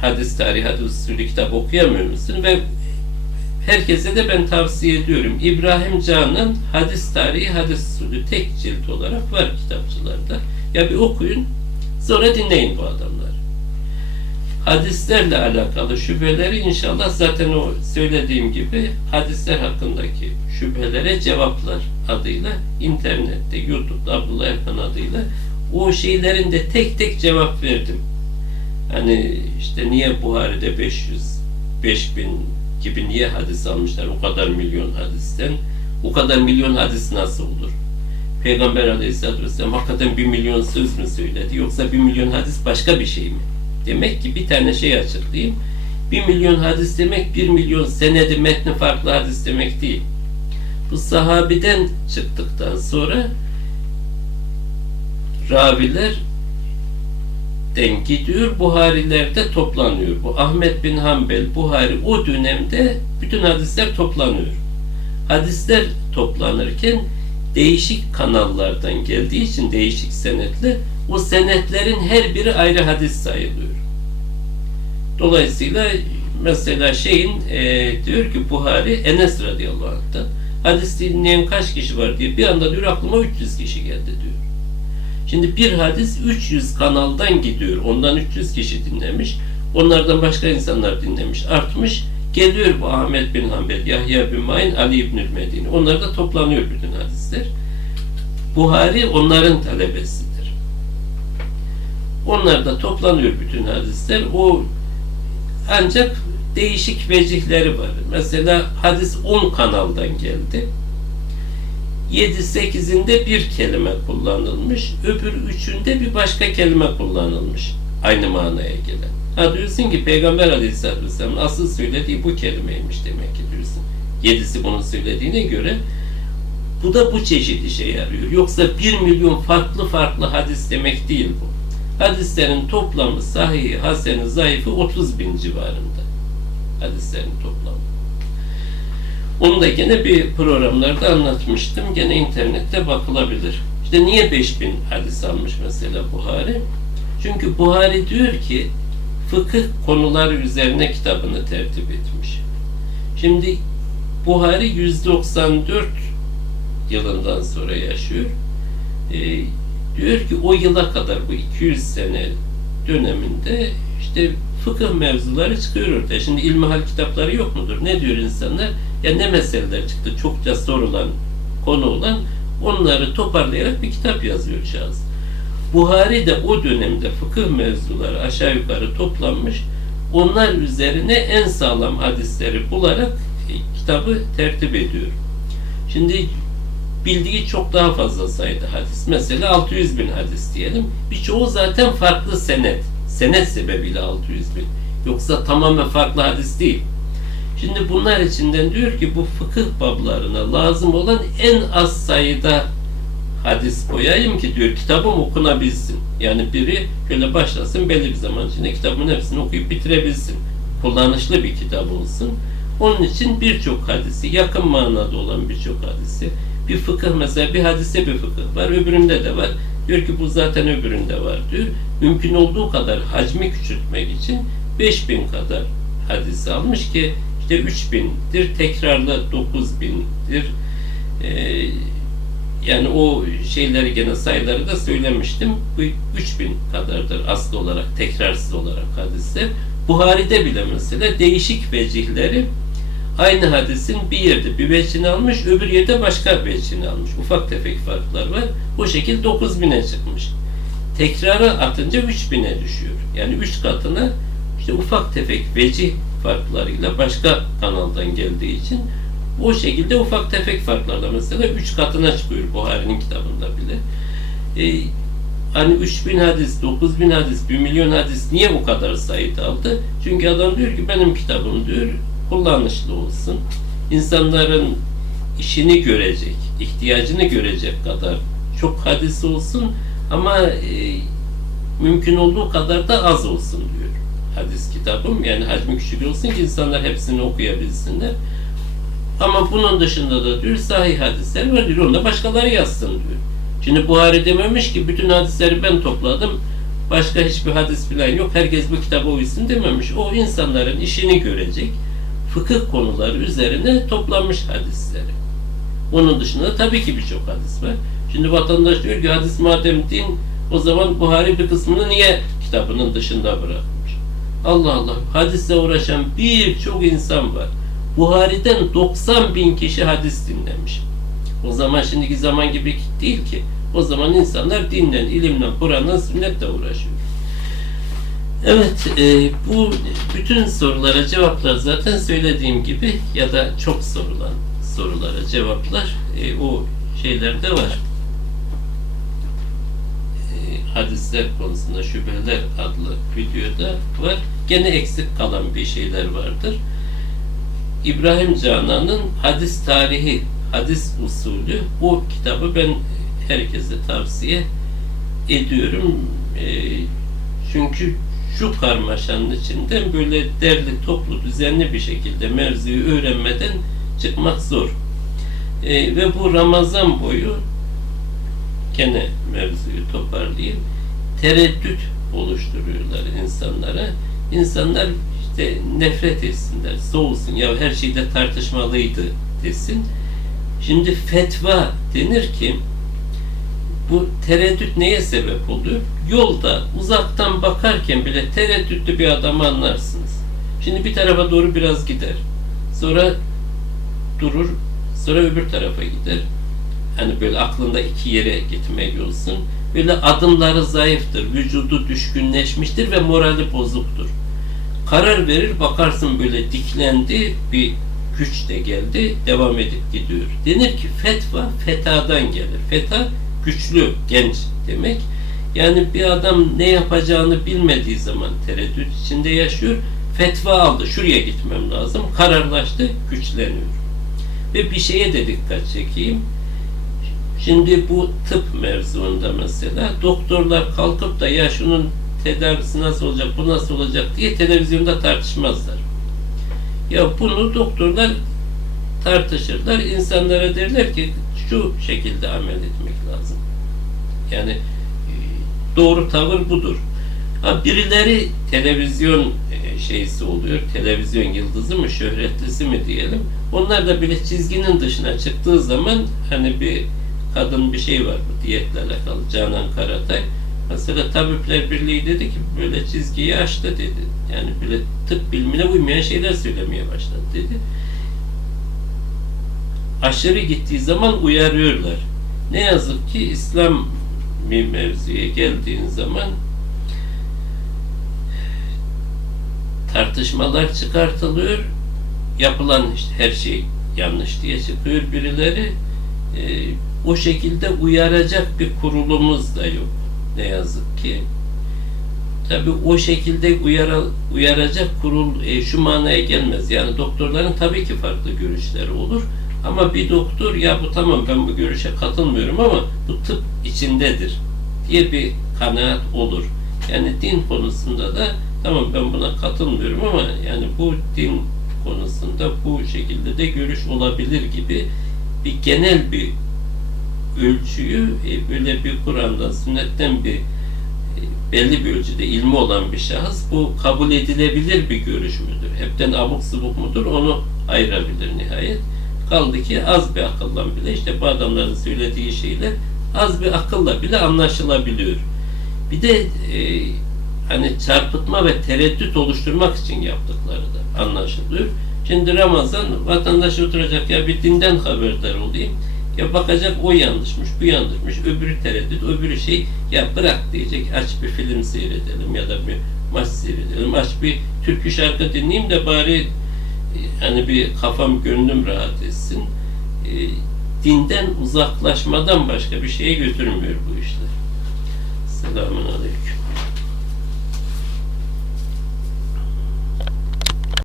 hadis tarihi, hadis usulü kitap okuyamıyor musun? Ve herkese de ben tavsiye ediyorum. İbrahim Can'ın hadis tarihi, hadis usulü tek cilt olarak var kitapçılarda. Ya bir okuyun, sonra dinleyin bu adamları. Hadislerle alakalı şüpheleri inşallah zaten o söylediğim gibi hadisler hakkındaki şüphelere cevaplar adıyla internette, YouTube'da Abdullah Erkan adıyla o şeylerin de tek tek cevap verdim. Hani işte niye Buhari'de 500, 5000 gibi niye hadis almışlar o kadar milyon hadisten? O kadar milyon hadis nasıl olur? Peygamber Aleyhisselatü Vesselam hakikaten bir milyon söz mü söyledi? Yoksa bir milyon hadis başka bir şey mi? Demek ki bir tane şey açıklayayım. Bir milyon hadis demek bir milyon senedi metni farklı hadis demek değil. Bu sahabiden çıktıktan sonra raviler den gidiyor, Buharilerde toplanıyor. Bu Ahmet bin Hanbel, Buhari o dönemde bütün hadisler toplanıyor. Hadisler toplanırken değişik kanallardan geldiği için değişik senetle o senetlerin her biri ayrı hadis sayılıyor. Dolayısıyla mesela şeyin e, diyor ki Buhari Enes radıyallahu anh'tan hadis dinleyen kaç kişi var diye bir anda diyor aklıma 300 kişi geldi diyor. Şimdi bir hadis 300 kanaldan gidiyor. Ondan 300 kişi dinlemiş. Onlardan başka insanlar dinlemiş. Artmış. Geliyor bu Ahmet bin Hanbel, Yahya bin Mayn, Ali İbnül Medine. Onlar da toplanıyor bütün hadisler. Buhari onların talebesidir. Onlar da toplanıyor bütün hadisler. O ancak değişik vecihleri var. Mesela hadis 10 kanaldan geldi. 7-8'inde bir kelime kullanılmış, öbür üçünde bir başka kelime kullanılmış. Aynı manaya gelen. Ha diyorsun ki Peygamber Aleyhisselatü Vesselam'ın asıl söylediği bu kelimeymiş demek ki diyorsun. Yedisi bunu söylediğine göre bu da bu çeşit işe yarıyor. Yoksa bir milyon farklı farklı hadis demek değil bu. Hadislerin toplamı sahih, haseni, zayıfı 30 bin civarında. Hadislerin toplamı. Onu da gene bir programlarda anlatmıştım. Gene internette bakılabilir. İşte niye 5000 hadis almış mesela Buhari? Çünkü Buhari diyor ki fıkıh konuları üzerine kitabını tertip etmiş. Şimdi Buhari 194 yılından sonra yaşıyor. Ee, diyor ki o yıla kadar bu 200 sene döneminde işte fıkıh mevzuları çıkıyor ortaya. Şimdi ilmihal kitapları yok mudur? Ne diyor insanlar? Ya ne meseleler çıktı? Çokça sorulan, konu olan onları toparlayarak bir kitap yazıyor şahıs. Buhari de o dönemde fıkıh mevzuları aşağı yukarı toplanmış. Onlar üzerine en sağlam hadisleri bularak kitabı tertip ediyor. Şimdi bildiği çok daha fazla sayıda hadis. Mesela 600 bin hadis diyelim. Birçoğu zaten farklı senet. Senet sebebiyle 600 bin. Yoksa tamamen farklı hadis değil. Şimdi bunlar içinden diyor ki bu fıkıh bablarına lazım olan en az sayıda hadis koyayım ki diyor kitabım okunabilsin. Yani biri şöyle başlasın belli bir zaman içinde kitabın hepsini okuyup bitirebilsin. Kullanışlı bir kitap olsun. Onun için birçok hadisi, yakın manada olan birçok hadisi, bir fıkıh mesela bir hadiste bir fıkıh var, öbüründe de var. Diyor ki bu zaten öbüründe var diyor. Mümkün olduğu kadar hacmi küçültmek için 5000 kadar hadis almış ki işte 3000'dir, tekrarlı 9000'dir. Ee, yani o şeyleri gene sayıları da söylemiştim. Bu 3000 kadardır aslı olarak, tekrarsız olarak hadisler. Buhari'de bile mesela değişik vecihleri aynı hadisin bir yerde bir vecihini almış, öbür yerde başka vecihini almış. Ufak tefek farklar var. O şekilde 9000'e çıkmış. Tekrara atınca 3000'e düşüyor. Yani 3 katına işte ufak tefek vecih farklarıyla başka kanaldan geldiği için o şekilde ufak tefek farklarla mesela 3 katına çıkıyor Buhari'nin kitabında bile. Ee, hani 3000 hadis, 9000 hadis, 1 milyon hadis niye bu kadar sayıda aldı? Çünkü adam diyor ki benim kitabım diyor kullanışlı olsun. İnsanların işini görecek, ihtiyacını görecek kadar çok hadis olsun ama e, mümkün olduğu kadar da az olsun diyor hadis kitabım. Yani hacmi küçük olsun ki insanlar hepsini okuyabilsinler. Ama bunun dışında da diyor sahih hadisler var diyor. Onu da başkaları yazsın diyor. Şimdi Buhari dememiş ki bütün hadisleri ben topladım. başka hiçbir hadis falan yok. Herkes bu kitaba uysun dememiş. O insanların işini görecek fıkıh konuları üzerine toplanmış hadisleri. Onun dışında tabii ki birçok hadis var. Şimdi vatandaş diyor ki hadis madem din o zaman Buhari bir kısmını niye kitabının dışında bırakmış? Allah Allah hadisle uğraşan birçok insan var. Buhari'den 90 bin kişi hadis dinlemiş. O zaman şimdiki zaman gibi değil ki. O zaman insanlar dinle, ilimle, Kur'an'la, sünnetle uğraşıyor. Evet, e, bu bütün sorulara cevaplar zaten söylediğim gibi ya da çok sorulan sorulara cevaplar e, o şeylerde var. E, hadisler konusunda şüpheler adlı videoda var. Gene eksik kalan bir şeyler vardır. İbrahim Canan'ın hadis tarihi, hadis usulü bu kitabı ben herkese tavsiye ediyorum. E, çünkü şu karmaşanın içinden böyle derli toplu düzenli bir şekilde mevzuyu öğrenmeden çıkmak zor. E, ve bu Ramazan boyu gene mevzuyu toparlayayım. Tereddüt oluşturuyorlar insanlara. İnsanlar işte nefret etsinler, soğusun. Ya her şeyde tartışmalıydı desin. Şimdi fetva denir ki bu tereddüt neye sebep oluyor? Yolda uzaktan bakarken bile tereddütlü bir adamı anlarsınız. Şimdi bir tarafa doğru biraz gider. Sonra durur. Sonra öbür tarafa gider. Hani böyle aklında iki yere gitmek olsun. Böyle adımları zayıftır. Vücudu düşkünleşmiştir ve morali bozuktur. Karar verir bakarsın böyle diklendi bir güç de geldi devam edip gidiyor. Denir ki fetva fetadan gelir. Feta güçlü, genç demek. Yani bir adam ne yapacağını bilmediği zaman tereddüt içinde yaşıyor. Fetva aldı. Şuraya gitmem lazım. Kararlaştı, güçleniyor. Ve bir şeye de dikkat çekeyim. Şimdi bu tıp mevzuunda mesela doktorlar kalkıp da ya şunun tedavisi nasıl olacak, bu nasıl olacak diye televizyonda tartışmazlar. Ya bunu doktorlar tartışırlar. İnsanlara derler ki şu şekilde amel etmek lazım. Yani e, doğru tavır budur. Ha, birileri televizyon e, şeysi oluyor, televizyon yıldızı mı, şöhretlisi mi diyelim. Onlar da bile çizginin dışına çıktığı zaman hani bir kadın bir şey var bu diyetle alakalı Canan Karatay. Mesela Tabipler Birliği dedi ki böyle çizgiyi aştı dedi. Yani bile tıp bilimine uymayan şeyler söylemeye başladı dedi aşırı gittiği zaman uyarıyorlar. Ne yazık ki İslam bir mevzuya geldiğin zaman tartışmalar çıkartılıyor. Yapılan işte her şey yanlış diye çıkıyor birileri. E, o şekilde uyaracak bir kurulumuz da yok. Ne yazık ki. Tabi o şekilde uyara, uyaracak kurul e, şu manaya gelmez. Yani doktorların tabii ki farklı görüşleri olur. Ama bir doktor ya bu tamam ben bu görüşe katılmıyorum ama bu tıp içindedir diye bir kanaat olur. Yani din konusunda da tamam ben buna katılmıyorum ama yani bu din konusunda bu şekilde de görüş olabilir gibi bir genel bir ölçüyü e, böyle bir Kur'an'dan, sünnetten bir e, belli bir ölçüde ilmi olan bir şahıs bu kabul edilebilir bir görüş müdür? Hepten abuk subuk mudur? Onu ayırabilir nihayet. Kaldı ki az bir akılla bile işte bu adamların söylediği şeyler az bir akılla bile anlaşılabiliyor. Bir de e, hani çarpıtma ve tereddüt oluşturmak için yaptıkları da anlaşılıyor. Şimdi Ramazan vatandaş oturacak ya bir dinden haberdar olayım. Ya bakacak o yanlışmış, bu yanlışmış, öbürü tereddüt, öbürü şey ya bırak diyecek aç bir film seyredelim ya da bir maç seyredelim, aç bir türkü şarkı dinleyeyim de bari hani bir kafam gönlüm rahat etsin. E, dinden uzaklaşmadan başka bir şeye götürmüyor bu işler. Selamun Aleyküm.